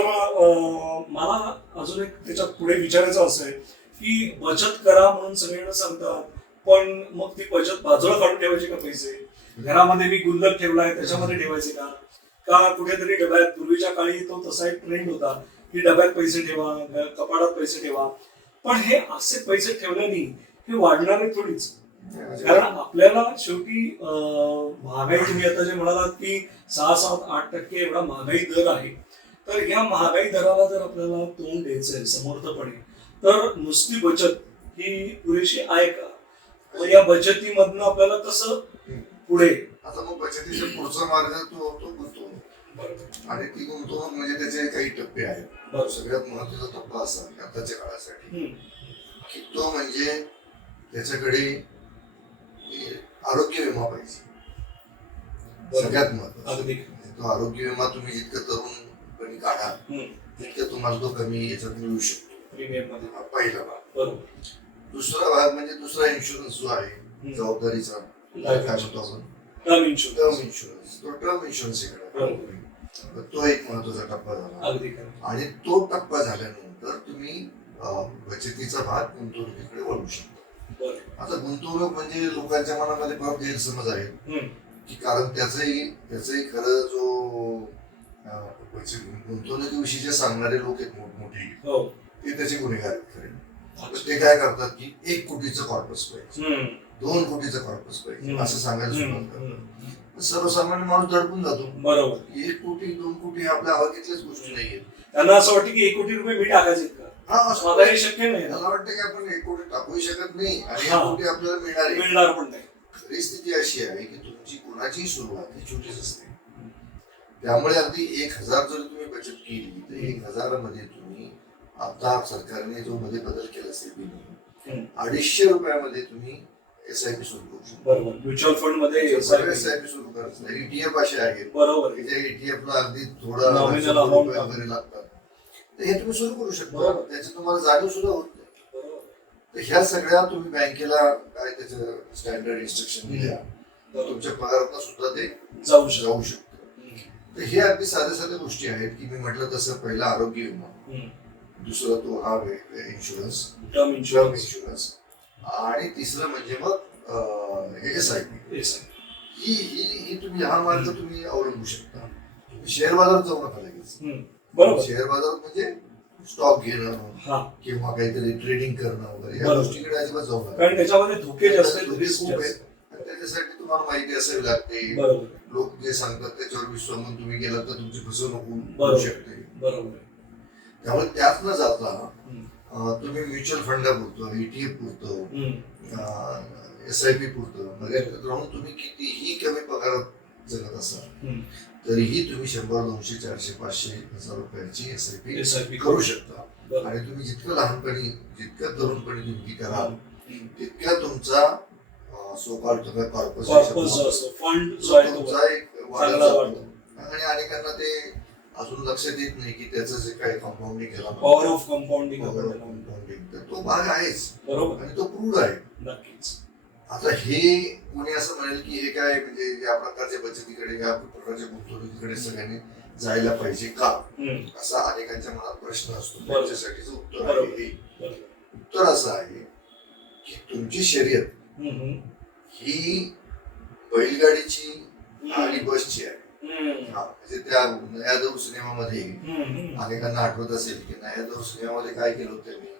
तर मला अजून एक त्याच्यात पुढे विचारायचं असं आहे की बचत करा म्हणून सगळ्यांना सांगतात पण मग ती बचत बाजूला काढून ठेवायची का पैसे? घरामध्ये मी गुल्लक ठेवलाय त्याच्यामध्ये ठेवायचे का? का कुठेतरी डब्यात पूर्वीच्या काळी तो तसा एक ट्रेंड होता की डब्यात पैसे ठेवा कपाटात पैसे ठेवा. पण हे असे पैसे ठेवल्याने हे वाढणार थोडीच. कारण आपल्याला शेवटी अं, महागाई तुम्ही आता जे म्हणालात की सहा सात आठ टक्के एवढा महागाई दर आहे. तर या महागाई दराला जर आपल्याला तोंड द्यायचंय समर्थपणे तर नुसती बचत ही पुरेशी आहे का? या बचतीमधनं आपल्याला कसं पुढे? आता मग बचतीचा पुढचा मार्ग तो तो गुंतवणूक. आणि ती गुंतवणूक म्हणजे त्याचे काही टप्पे आहेत. सगळ्यात महत्त्वाचा टप्पा असा आहे आताच्या काळासाठी. की तो म्हणजे त्याच्याकडे आरोग्य विमा पाहिजे. सगळ्यात महत्वाचं तो आरोग्य विमा तुम्ही जितकं तरुणपणी काढा. तितकं तुम्हाला तो कमी याच्यात मिळू शकतो. प्रीमियममध्ये हा पहिला भाग. बरोबर. दुसरा भाग म्हणजे दुसरा इन्शुरन्स जो आहे जबाबदारीचा. काय म्हणतो आपण? टर्म इन्शुरन्स टर्म इन्शुरन्स तो टर्म इन्शुरन्स बरोबर. तर तो एक महत्त्वाचा टप्पा झाला. अगदी खरं. आणि तो टप्पा झाल्यानंतर तुम्ही अं, बचतीचा भाग गुंतवणुकीकडे वळू शकता. आता गुंतवणूक म्हणजे लोकांच्या मनामध्ये फार गैरसमज आहे हम्म. की कारण त्याचंही त्याचंही खरं जो अं, बचत गुंतवणुकीविषयी जे सांगणारे लोक आहेत मोठमोठे हो ते त्याचे गुन्हेगार आहेत ते काय करतात की एक कोटीचं कॉर्पस पाहिजे. दोन कोटीचं कॉर्पस पाहिजे. असं सांगायला. सुरुवात करतात. सर्वसामान्य माणूस दडपून जातो बरोबर एक कोटी दोन कोटी आपल्या आवडीतल्याच गोष्टी नाहीयेत त्यांना असं वाटतं की एक कोटी रुपये मी टाकायचे का हा शक्य नाही. मला वाटतं की आपण एक कोटी टाकूही शकत नाही आणि. एक कोटी आपल्याला मिळणार मिळणार पण नाही खरी स्थिती अशी आहे की तुमची कोणाचीही सुरुवात ही छोटीच असते त्यामुळे अगदी एक हजार जर तुम्ही बचत केली तर एक हजारामध्ये तुम्ही आता सरकारने जो मध्ये बदल केला सेबीने. अडीचशे रुपयामध्ये तुम्ही एस आय पी सुरू करू शकता. बरोबर. म्युच्युअल फंडमध्ये एस आय पी सुरू करायचं ईटीएफ असे आहेत. बरोबर. की ज्या ETF ला अगदी थोडा रुपये वगैरे लागतात. तर हे तुम्ही सुरू करू शकता. त्याची तुम्हाला जाणीव सुद्धा होत नाही. तर ह्या सगळ्या तुम्ही बँकेला काय त्याचं स्टँडर्ड इन्स्ट्रक्शन दिल्या तर तुमच्या पगारात सुद्धा ते जाऊ शकतो. जाऊ शकतं. तर हे अगदी साध्या साध्या गोष्टी आहेत की मी म्हटलं तसं पहिला आरोग्य विमा. दुसरा तो हा इन्शुरन्स टर्म इन्शुरन्स आणि तिसरं म्हणजे मग एस आय पी ही ही ही तुम्ही हा मार्ग तुम्ही अवलंबू शकता. शेअर बाजारात जाऊ नका लगेच. बरोबर. शेअर बाजारात म्हणजे स्टॉक घेणं किंवा काहीतरी ट्रेडिंग करणं वगैरे. या. गोष्टीकडे अजिबात जाऊ नका. कारण त्याच्यामध्ये धोके जास्त धोके खूप आहेत. त्याच्यासाठी तुम्हाला माहिती असावी लागते. लोक जे सांगतात त्याच्यावर विश्वास तुम्ही गेलात तर तुमची फसवणूक होऊ शकते बरोबर त्यामुळे त्यात न जाता तुम्ही म्युच्युअल फंडापुरतं ईटीएफ पुरतं. एस आय पी पुरतं मर्यादित राहून तुम्ही कितीही कमी पगारात जगत असाल. तरीही तुम्ही शंभर दोनशे चारशे पाचशे हजार रुपयाची एस आय पी SIP करू शकता. आणि तुम्ही जितकं लहानपणी जितकं तरुणपणी तुम्ही कराल. तितक्या तुमचा सो कॉल Corpus जो असतो फंड जो आहे तो चांगला. वाढतो. आणि अनेकांना ते अजून लक्षात येत नाही की त्याचं जे काही कंपाऊंडिंग केला पॉवर ऑफ कंपाऊंडिंग कंपाऊंडिंग तर तो भाग आहेच बरोबर आणि तो प्रूड आहे नक्कीच आता हे कोणी असं म्हणेल की हे काय म्हणजे या प्रकारच्या बचतीकडे या प्रकारच्या गुंतवणुकीकडे सगळ्यांनी जायला पाहिजे का. असा अनेकांच्या मनात प्रश्न असतो. त्याच्यासाठीचं उत्तर. आहे हे. उत्तर असं आहे की तुमची शर्यत. ही बैलगाडीची आणि. बसची आहे. हा, म्हणजे त्या नया दौर सिनेमामध्ये. अनेकांना आठवत असेल की नया दौर सिनेमामध्ये काय केलं होतं त्यांनी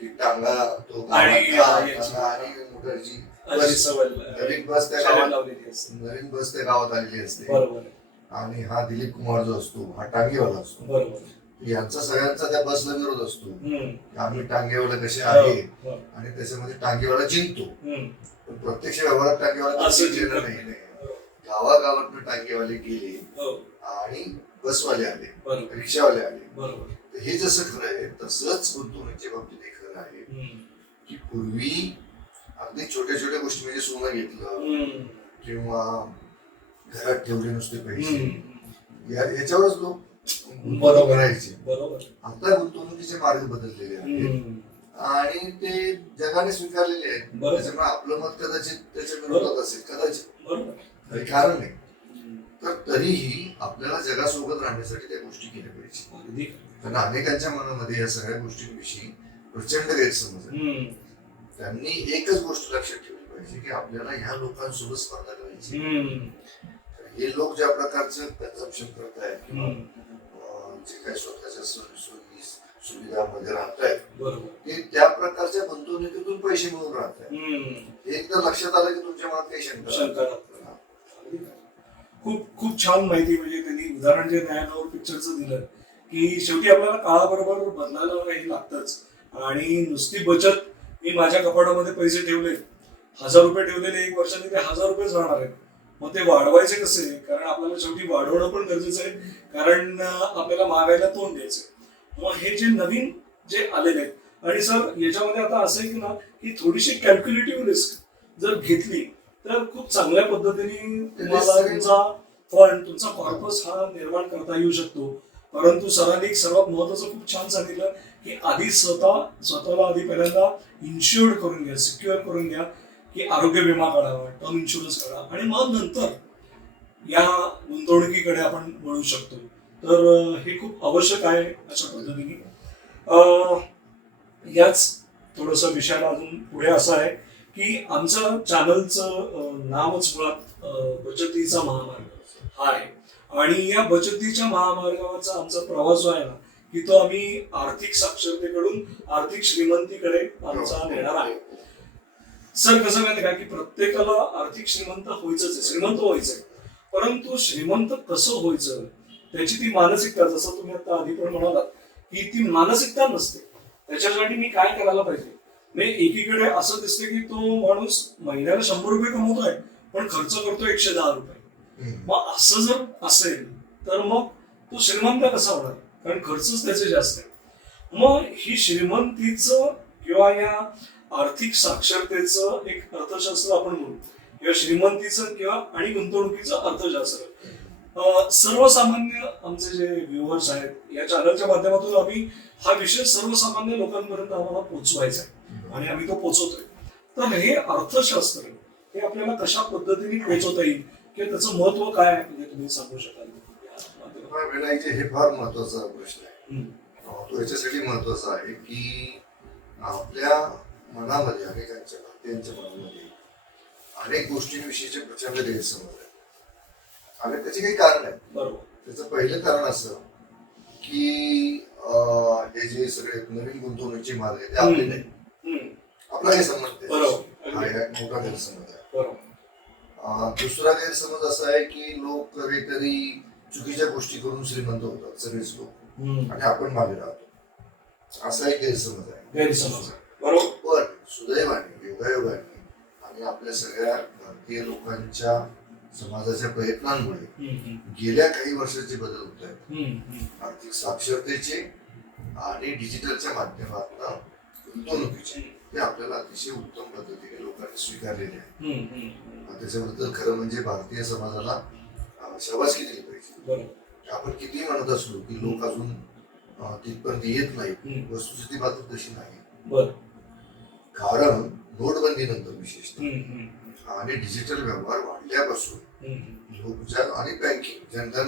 की टांगा तो आणि- हा, याची- टांगा आणि मोटरची अशी बस सवय नवीन बस त्या शाळेत गावात लावलेली असते नवीन बस त्या गावात आलेली असते बरोबर आहे. आणि हा दिलीप कुमार जो असतो हा टांगेवाला असतो बरोबर आहे. यांचा सगळ्यांचा त्या बसला विरोध असतो. आम्ही टांगेवाला कसे आहे? हो, हो. आणि त्याच्यामध्ये टांगेवाला जिंकतो. पण प्रत्यक्ष व्यवहारात टांगेवाला जिंकलेलं नाही. नाही. गावागावातनं टांगेवाले गेले हो, आणि बसवाले आले. रिक्षावाले आले. हे जसं खरं आहे तसंच गुंतवणुकीच्या बाबतीत हे खरं आहे. की पूर्वी अगदी छोट्या छोट्या गोष्टी म्हणजे सोनं घेतलं. किंवा घरात ठेवले नुसते पैसे. याच्यावरच लोक बरोबर. करायचे बरोबर आता गुंतवणुकीचे मार्ग बदललेले आहेत. आणि ते जगाने स्वीकारलेले आहेत. त्याच्यामुळे आपलं मत कदाचित त्याच्या विरोधात असेल कदाचित बरोबर कारण नाही. तर तरीही आपल्याला जगासोबत राहण्यासाठी त्या गोष्टी केल्या पाहिजे कारण अनेकांच्या मनामध्ये या सगळ्या गोष्टींविषयी प्रचंड गैरसमज आहे. त्यांनी एकच गोष्ट लक्षात ठेवली पाहिजे की आपल्याला ह्या लोकांसोबत स्पर्धा करायची. हे लोक ज्या प्रकारचं कन्झम्पन करत आहेत किंवा जे काही स्वतःच्या सोयी सोयी सुविधामध्ये राहत आहेत ते त्या प्रकारच्या गुंतवणुकीतून पैसे मिळून राहत आहेत हम्म. हे एकदा लक्षात आलं की तुमच्या मनात काही शंका. खूप खूप छान माहिती म्हणजे त्यांनी उदाहरण जे न्यायालयावर पिक्चरचं दिलं की शेवटी आपल्याला काळाबरोबर बदलायला हे लागतंच. आणि नुसती बचत मी माझ्या कपाटामध्ये पैसे ठेवले हजार रुपये ठेवलेले एक वर्षाने ते हजार रुपयेच राहणार आहेत. मग ते वाढवायचे कसे? कारण आपल्याला शेवटी वाढवणं पण गरजेचं आहे. कारण आपल्याला मागायला तोंड द्यायचं मग हे जे नवीन जे आलेले आहेत आणि सर याच्यामध्ये आता असं आहे की ना की थोडीशी कॅल्क्युलेटिव्ह रिस्क जर घेतली तर खूप चांगल्या पद्धतीने तुम्हाला तुमचा फंड तुमचा कॉर्पस हा निर्माण करता येऊ शकतो. परंतु सरांनी एक सर्वात महत्वाचं खूप छान सांगितलं की आधी स्वतः स्वतःला आधी पहिल्यांदा इन्शुअर्ड करून घ्या सिक्युअर करून घ्या. की आरोग्य विमा काढावा टर्म इन्शुरन्स काढा आणि मग नंतर या गुंतवणुकीकडे आपण वळू शकतो. तर हे खूप आवश्यक आहे अशा पद्धतीने. याच थोडस विषयाला अजून पुढे असं आहे की आमचं चॅनलचं नावच मुळात बचतीचा महामार्ग हा आहे. आणि या बचतीच्या महामार्गावरचा आमचा प्रवास जो आहे ना की तो आम्ही आर्थिक साक्षरतेकडून आर्थिक श्रीमंतीकडे आमचा नेणार आहे. सर कसं माहिती का की प्रत्येकाला आर्थिक श्रीमंत व्हायचंच आहे श्रीमंत व्हायचंय. परंतु श्रीमंत कसं व्हायचं त्याची ती मानसिकता जसं तुम्ही आता आधी पण म्हणालात की ती मानसिकता नसते. त्याच्यासाठी मी काय करायला पाहिजे? मी एकीकडे असं दिसते की तो माणूस महिन्याला शंभर रुपये कमवतोय पण खर्च करतो एकशे दहा रुपये. मग असं जर असेल तर मग तो श्रीमंत कसा होणार? कारण खर्चच त्याचे जास्त आहे. मग ही श्रीमंतीचं किंवा या आर्थिक साक्षरतेचं एक अर्थशास्त्र आपण म्हणू. किंवा श्रीमंतीचं किंवा आणि गुंतवणुकीचं अर्थशास्त्र. सर्वसामान्य आमचे जे व्ह्युअर्स आहेत या चॅनलच्या माध्यमातून आम्ही हा विषय सर्वसामान्य लोकांपर्यंत आम्हाला पोहोचवायचा आहे. आणि आम्ही तो पोहोचवतोय तर हे अर्थशास्त्र हे आपल्याला कशा पद्धतीने पोहोचवता येईल किंवा त्याचं महत्त्व काय आहे म्हणजे तुम्ही सांगू शकाल? विनायकजी हे फार महत्त्वाचा प्रश्न आहे. तो याच्यासाठी महत्त्वाचा आहे की आपल्या मनामध्ये अनेकांच्या भारतीयांच्या मनामध्ये अनेक गोष्टींविषयीचे प्रचंड गैरसमज आहेत. आणि त्याचे काही कारण आहेत बरोबर. त्याचं पहिलं कारण असं की हे जे सगळे नवीन गुंतवणुकीचे मार्ग आहेत ते आपले नाही. आपला काही संबंध. हा एक मोठा गैरसमज आहे. दुसरा गैरसमज असा आहे की लोक काहीतरी चुकीच्या गोष्टी करून श्रीमंत होतात सगळेच लोक. आणि आपण मागे राहतो. असा एक गैरसमज आहे. गैरसमज बरोबर पण सुदैवाने योगायोगाने आणि आपल्या सगळ्या भारतीय लोकांच्या समाजाच्या प्रयत्नांमुळे. गेल्या काही वर्षाचे बदल होत आहेत. आर्थिक साक्षरतेचे आणि डिजिटलच्या माध्यमातून गुंतवणुकीचे ते आपल्याला अतिशय उत्तम पद्धतीने लोकांनी स्वीकारलेले आहे. त्याच्याबद्दल खरं म्हणजे भारतीय समाजाला शाबासकी दिली पाहिजे आपण कितीही म्हणत असलो की लोक अजून तिथपर्यंत येत नाही. वस्तुस्थिती मात्र तशी नाही कारण नोटबंदीनंतर विशेषतः. आणि डिजिटल व्यवहार वाढल्यापासून. लोक ज्या आणि बँकिंग जनधन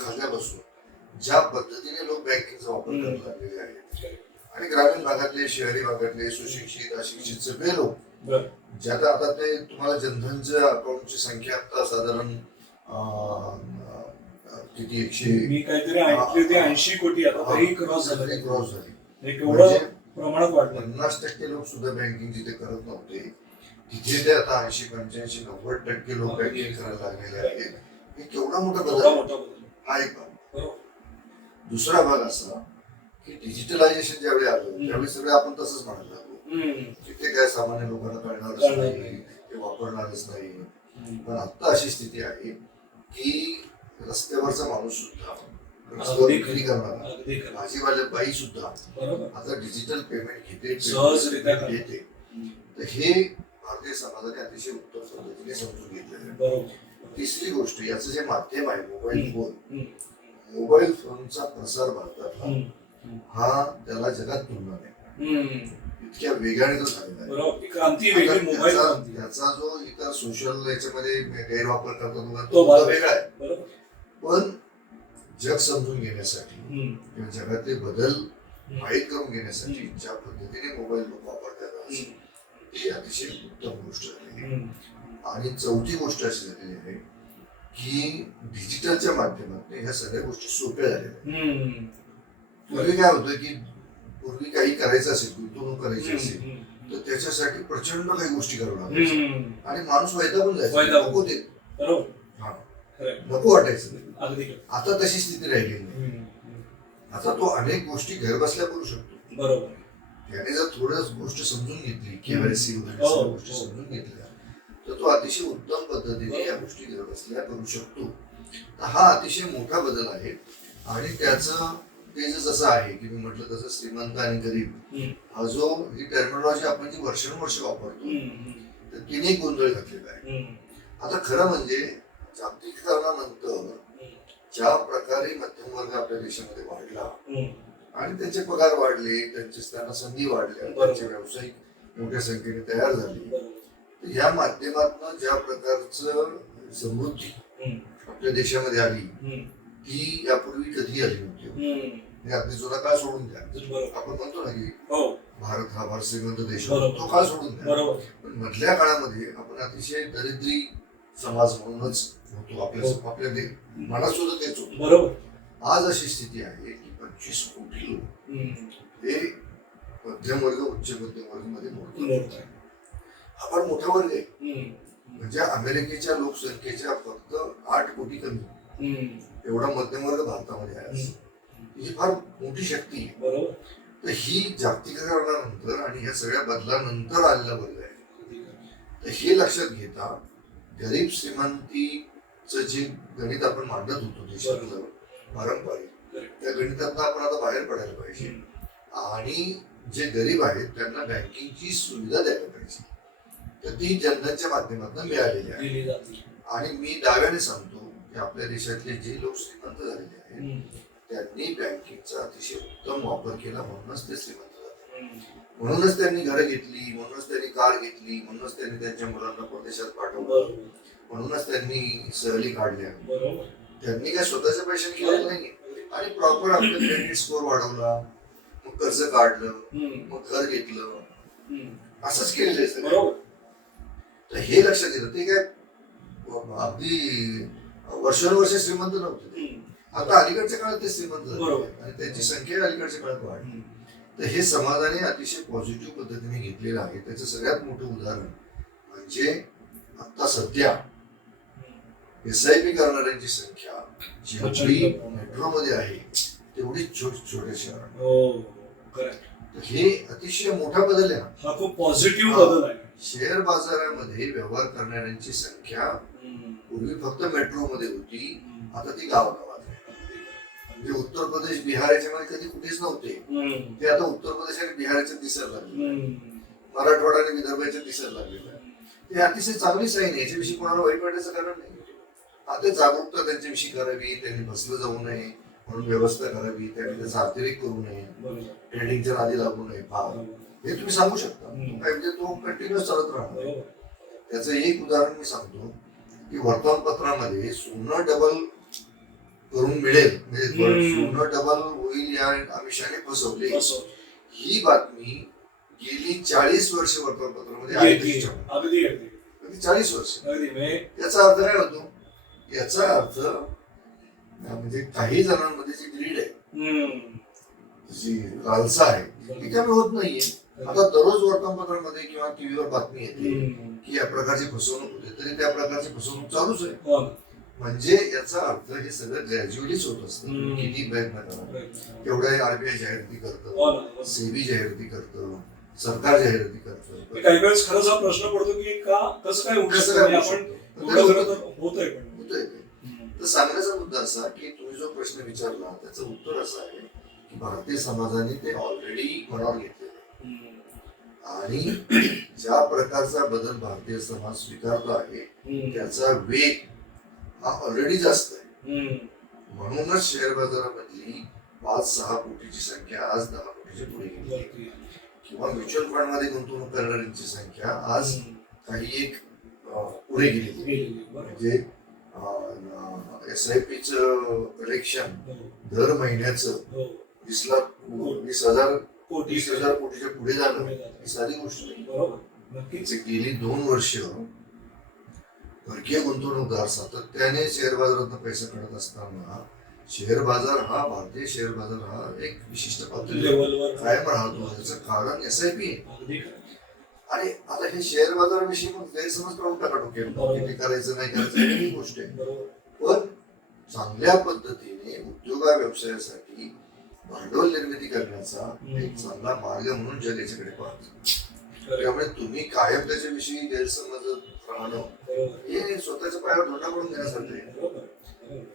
खात्यापासून ज्या पद्धतीने लोक बँकिंगचा वापर. करायला लागलेले आहेत. आणि ग्रामीण भागातले शहरी भागातले सुशिक्षित अशिक्षित सगळे लोक ज्यात आता ते तुम्हाला जनधनच्या अकाउंटची संख्या आता साधारण किती? एकशे मी काहीतरी ऐकली होती ऐंशी कोटी आता क्रॉस झालं. क्रॉस झाली. म्हणजे प्रमाणात वाढलं. पन्नास टक्के लोक सुद्धा बँकिंग जिथे करत नव्हते. तिथे ते आता ऐंशी पंच्याऐंशी नव्वद टक्के लोक बँकिंग करायला लागलेले आहेत. हे केवढा मोठा बदल हा एक भाग दुसरा भाग असा की डिजिटलायझेशन ज्यावेळी आलं. त्यावेळी सगळे आपण तसंच म्हणायला लागलो. हम्म. तिथे काय सामान्य लोकांना कळणारच कळणार नाही. ते वापरणारच नाही. पण आता अशी स्थिती आहे की रस्त्यावरचा माणूस सुद्धा करणारा. भाजीवाले बाई सुद्धा आता डिजिटल पेमेंट घेते सहजरित्या करते. घेते. तर हे भारतीय समाजाने अतिशय उत्तम पद्धतीने समजून घेतलेलं आहे. तिसरी गोष्ट याचं जे माध्यम आहे मोबाईल फोन. मोबाईल फोनचा प्रसार भारतातला हम्म. हा त्याला जगात तुलना नाही. इतक्या वेगाने तो झालेला आहे. क्रांती त्याचा क्रांती. जो इतर सोशल याच्यामध्ये गैरवापर करतात लोक, तो तो भाग वेगळा आहे. पण जग समजून घेण्यासाठी. किंवा जगातले बदल. माहीत करून घेण्यासाठी. ज्या पद्धतीने मोबाईल लोक वापरतात. ती अतिशय उत्तम गोष्ट झाली. आणि चौथी गोष्ट अशी झालेली आहे की डिजिटलच्या माध्यमातून ह्या सगळ्या गोष्टी सोप्या झालेल्या हम्म. पूर्वी काय होतं की पूर्वी काही करायचं असेल गुंतवणूक करायची असेल. तर त्याच्यासाठी प्रचंड काही गोष्टी लागायच्या हम्म. आणि माणूस वैतागून जायचा. नको ते बरोबर हा. नको वाटायचं अगदी. आता तशी स्थिती राहिलेली नाही. आता तो अनेक गोष्टी घर बसल्या करू शकतो बरोबर त्याने जर थोडं गोष्ट समजून घेतली केवायसी वगैरे हो, सगळ्या गोष्टी हो. समजून घेतल्या तर तो अतिशय उत्तम पद्धतीने या गोष्टी घर बसल्या करू शकतो हा अतिशय मोठा बदल आहे आणि त्याचं ते जे जसं आहे की मी म्हटलं तसं श्रीमंत आणि गरीब. हा जो ही टर्मिनॉलॉजी आपण जी वर्षानुवर्ष वापरतो. तर तिने गोंधळ घातलेला आहे. आता खरं म्हणजे जागतिकीकरणानंतर. ज्या प्रकारे मध्यम वर्ग आपल्या देशामध्ये वाढला. आणि त्यांचे पगार वाढले त्यांचे त्यांना संधी वाढल्या. त्यांचे व्यावसायिक मोठ्या संख्येने तयार झाले ह्या माध्यमातून ज्या प्रकारचं समृद्धी. आपल्या देशामध्ये आली. ती यापूर्वी कधी आली नव्हती अगदी जुना काळ सोडून द्या आपण म्हणतो ना की हो भारत हा फार श्रीमंत देश. तो काळ सोडून द्या पण मधल्या काळामध्ये आपण अतिशय दरिद्री समाज म्हणूनच होतो आपल्या हो. आपल्या मनात सुद्धा तेच होतो बरोबर आज अशी स्थिती आहे की पंचवीस कोटी लोक. हे मध्यम वर्ग उच्च मध्यम वर्गमध्ये मोडतो आहे. फार मोठा वर्ग आहे. म्हणजे अमेरिकेच्या लोकसंख्येच्या फक्त आठ कोटी कमी. एवढा मध्यम वर्ग भारतामध्ये आहे. ही फार मोठी शक्ती आहे बरोबर तर ही जागतिकीकरणानंतर आणि ह्या सगळ्या बदलानंतर आलेला वर्ग आहे तर हे लक्षात घेता गरीब श्रीमंतीचं जे गणित आपण मांडत होतो देशातलं पारंपरिक. त्या गणितातनं आपण आता बाहेर पडायला पाहिजे. आणि जे गरीब आहेत त्यांना बँकिंगची सुविधा द्यायला पाहिजे तर ती जनधनच्या माध्यमातून मिळालेली आहे आणि मी दाव्याने सांगतो की आपल्या देशातले जे लोक श्रीमंत झालेले आहेत. त्यांनी बँकिंगचा अतिशय उत्तम वापर केला म्हणूनच ते श्रीमंत झाले. म्हणूनच त्यांनी घरं घेतली म्हणूनच त्यांनी कार घेतली म्हणूनच त्यांनी त्यांच्या मुलांना परदेशात पाठवलं म्हणूनच त्यांनी सहली काढल्या त्यांनी काय स्वतःच्या पैशाने केलेलं नाही आणि प्रॉपर आपलं क्रेडिट स्कोअर वाढवला मग कर्ज काढलं. मग घर घेतलं. असंच केलेलं आहे सगळं. तर हे लक्षात घेतलं ते काय अगदी वर्षानुवर्ष श्रीमंत नव्हते. आता अलीकडच्या काळात ते श्रीमंत. आणि त्यांची संख्या अलीकडच्या काळात वाढली. तर हे समाजाने अतिशय पॉझिटिव्ह पद्धतीने घेतलेलं आहे त्याचं सगळ्यात मोठं उदाहरण म्हणजे आता सध्या एस आय पी करणाऱ्यांची संख्या जेवढी मेट्रोमध्ये आहे तेवढी छोट छोट्या शहरात हो हे अतिशय मोठा बदल आहे हा खूप पॉझिटिव्ह. बदल आहे शेअर बाजारामध्ये व्यवहार करणाऱ्यांची संख्या. पूर्वी फक्त मेट्रोमध्ये होती हम्म. आता ती आहे म्हणजे उत्तर प्रदेश बिहार याच्यामध्ये कधी कुठेच नव्हते. ते आता उत्तर प्रदेश आणि बिहारच्या दिसायला लागले. मराठवाडा आणि विदर्भाच्या दिसायला लागलेलं आहे हे अतिशय चांगली साईन आहे याच्याविषयी कोणाला वाईट वाटायचं कारण नाही. आता जागरूकता त्यांच्याविषयी करावी त्यांनी बसलं जाऊ नये म्हणून व्यवस्था करावी त्यांनी त्याचा अतिरेक करू नये ट्रेडिंगच्या नादी लागू नये बरोबर हे तुम्ही सांगू शकता. काय म्हणजे तो कंटिन्युअस चालत राहणार. बरोबर त्याचं एक उदाहरण मी सांगतो की वर्तमानपत्रामध्ये सोनं डबल करून मिळेल. म्हणजे डबल होईल या आमिषाने फसवले ही बातमी गेली चाळीस वर्ष वर्तमानपत्रामध्ये चाळीस वर्ष. म्हणजे याचा अर्थ काय होतो? याचा अर्थ म्हणजे काही जणांमध्ये जी ग्रीड आहे. जी लालसा आहे ती कमी होत नाहीये. आता दररोज वर्तमानपत्रामध्ये किंवा टीव्हीवर बातमी येते. की या प्रकारची फसवणूक होते तरी त्या प्रकारची फसवणूक चालूच आहे. म्हणजे याचा अर्थ हे सगळं ग्रॅज्युअलीच होत असतं. किती प्रयत्न करा. तेवढ्या आरबीआय जाहिराती करतं हो ना, हो. सेबी जाहिराती करतं सरकार जाहिराती करतं हे काही वेळेस खरंच हा प्रश्न पडतो की का कसं काय म्हणजे होतंय. तर सांगण्याचा मुद्दा असा की तुम्ही जो प्रश्न विचारला त्याचं उत्तर असं आहे की भारतीय समाजाने ते ऑलरेडी मनावर घेतलेलं. आणि ज्या प्रकारचा बदल भारतीय समाज स्वीकारतो आहे. त्याचा वेग हा ऑलरेडी जास्त आहे. म्हणूनच शेअर बाजारामधली पाच सहा कोटीची संख्या आज दहा कोटीच्या पुढे गेली. किंवा म्युच्युअल फंडमध्ये गुंतवणूक करणाऱ्यांची संख्या आज. काही एक पुढे गेलेली बरोबर. म्हणजे एस आय पीच कलेक्शन दर महिन्याचं हो. वीस लाख वीस हजार कोटी वीस हजार कोटीच्या पुढे जाणं. ही साधी गोष्ट नाही म्हणजे गेली दोन वर्ष परकीय गुंतवणूकदार सातत्याने शेअर बाजारात पैसा काढत असताना शेअर बाजार हा भारतीय शेअर बाजार हा एक विशिष्ट पातळीवर लेवलवर कायम राहतो याचं कारण एस आय पी. आणि आता हे शेअर बाजाराविषयी पण गैरसमज काढून टाका. किती करायचं नाही करायचं ही गोष्ट आहे पण चांगल्या पद्धतीने उद्योगा व्यवसायासाठी भांडवल निर्मिती करण्याचा. एक चांगला मार्ग म्हणून जग याच्याकडे पाहतो. त्यामुळे तुम्ही कायम त्याच्याविषयी बरोबर हे स्वतःच्या पायावर धोंडा आहे बरोबर.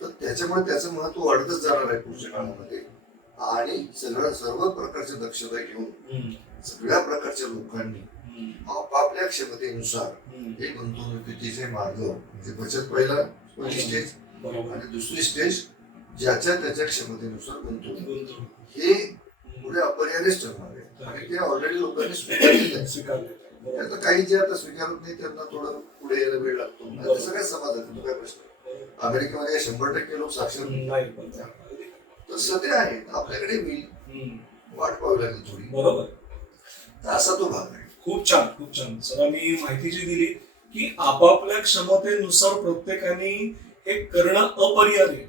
तर त्याच्यामुळे त्याचं महत्त्व वाढतच जाणार आहे पुढच्या काळामध्ये आणि सगळं सर्व प्रकारची दक्षता घेऊन. सगळ्या प्रकारच्या लोकांनी. आपापल्या क्षमतेनुसार. हे गुंतवणुकीचे मार्ग म्हणजे बचत पहिला पहिली स्टेज आणि दुसरी स्टेज ज्याच्या त्याच्या क्षमतेनुसार गुंतवणूक. हे. पुढे अपरिहार्यच ठरणार आहे आणि ते ऑलरेडी लोकांनी स्वीकारले ते. बरोबर. आता काही जे आता स्वीकारत नाही त्यांना थोडं पुढे यायला वेळ लागतो सगळ्या समाजात तो काय प्रश्न. अमेरिकेमध्ये शंभर टक्के लोक साक्षर. तसं ते आहे आपल्याकडे होईल. वाट पाहावी लागेल थोडी बरोबर असा तो भाग आहे खूप छान खूप छान सरांनी माहिती जी दिली की आपापल्या क्षमतेनुसार प्रत्येकाने हे करणं अपरिहार्य